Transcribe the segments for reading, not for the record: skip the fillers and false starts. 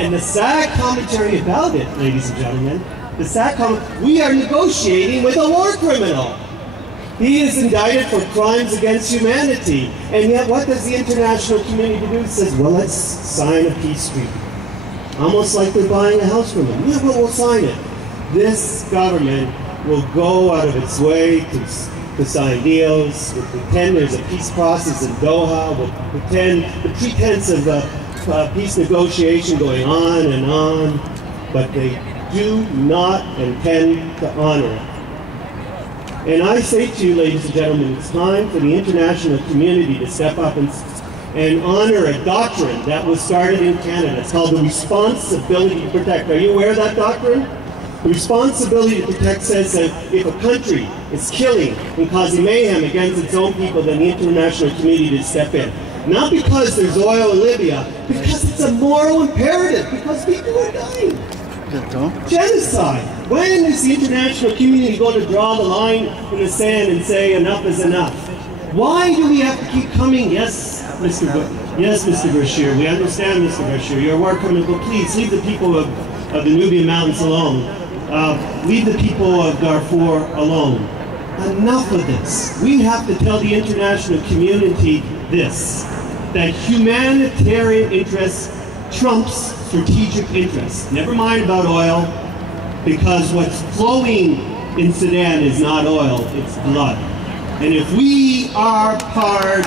And the sad commentary about it, ladies and gentlemen, the sad comment, we are negotiating with a war criminal. He is indicted for crimes against humanity. And yet what does the international community do? It says, well, let's sign a peace treaty. Almost like they're buying a house from them. Yeah, well, we'll sign it. This government will go out of its way to sign deals, will pretend there's a peace process in Doha, will pretend the pretense of peace negotiation going on, but they do not intend to honor it. And I say to you, ladies and gentlemen, it's time for the international community to step up and honor a doctrine that was started in Canada. It's called the responsibility to protect. Are you aware of that doctrine? The responsibility to protect says that if a country is killing and causing mayhem against its own people, then the international community to step in. Not because there's oil in Libya, because it's a moral imperative, because people are dying. Genocide. When is the international community going to draw the line in the sand and say enough is enough? Why do we have to keep coming? Yes, Mr. Bashir, we understand, Mr. Bashir, your war criminal, but please leave the people of the Nuba Mountains alone. Leave the people of Darfur alone. Enough of this. We have to tell the international community this, that humanitarian interests trumps strategic interests. Never mind about oil, because what's flowing in Sudan is not oil, it's blood. And if we are part,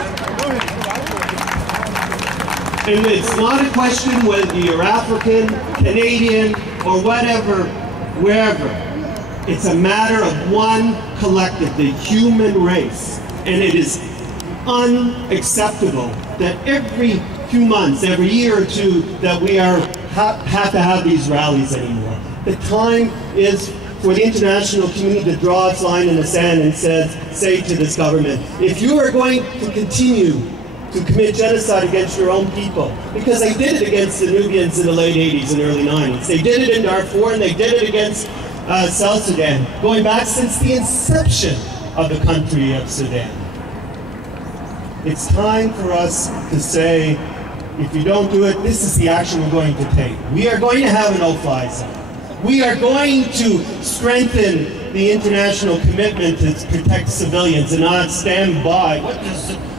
and it's not a question whether you're African, Canadian, or whatever, wherever. It's a matter of one collective, the human race. And it is unacceptable that every few months, every year or two, that we have to have these rallies anymore. The time is for the international community to draw its line in the sand and say to this government, if you are going to continue to commit genocide against your own people, because they did it against the Nubians in the late 80s and early 90s. They did it in Darfur, and they did it against South Sudan, going back since the inception of the country of Sudan. It's time for us to say, if you don't do it, this is the action we're going to take. We are going to have a no-fly zone. We are going to strengthen the international commitment to protect civilians and not stand by.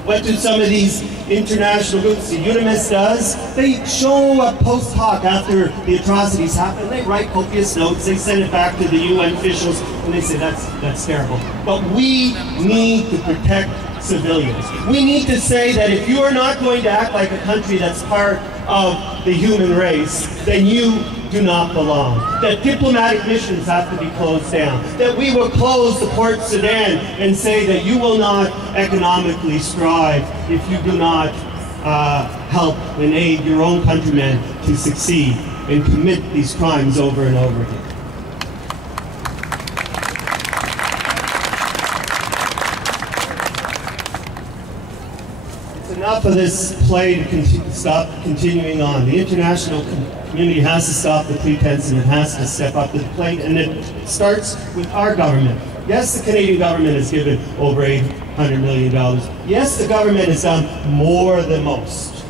What do some of these international groups, the UNIMIS does? They show a post hoc after the atrocities happen. They write copious notes, they send it back to the UN officials, and they say that's terrible. But we need to protect civilians. We need to say that if you are not going to act like a country that's part of the human race, then you do not belong. That diplomatic missions have to be closed down. That we will close the Port Sudan and say that you will not economically strive if you do not help and aid your own countrymen to succeed and commit these crimes over and over again. Enough of this play to stop continuing on. The international community has to stop the pretense, and it has to step up to the plate, and it starts with our government. Yes, the Canadian government has given over $800 million. Yes, the government has done more than most.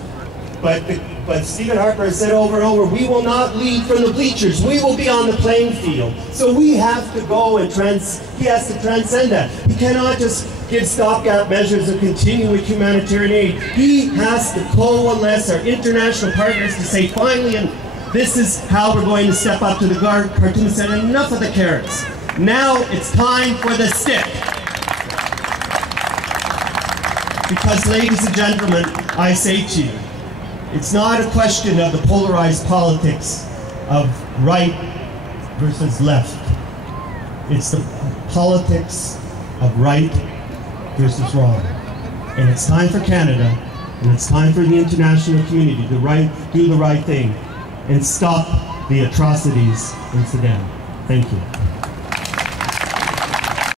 But Stephen Harper has said over and over, we will not lead from the bleachers. We will be on the playing field. So we have to go and he has to transcend that. He cannot just give stopgap measures and continue with humanitarian aid. He has to coalesce our international partners to say, finally, and this is how we're going to step up to the Khartoum Center. Enough of the carrots. Now it's time for the stick. Because, ladies and gentlemen, I say to you, it's not a question of the polarized politics of right versus left. It's the politics of right versus wrong. And it's time for Canada, and it's time for the international community to do the right thing and stop the atrocities in Sudan. Thank you.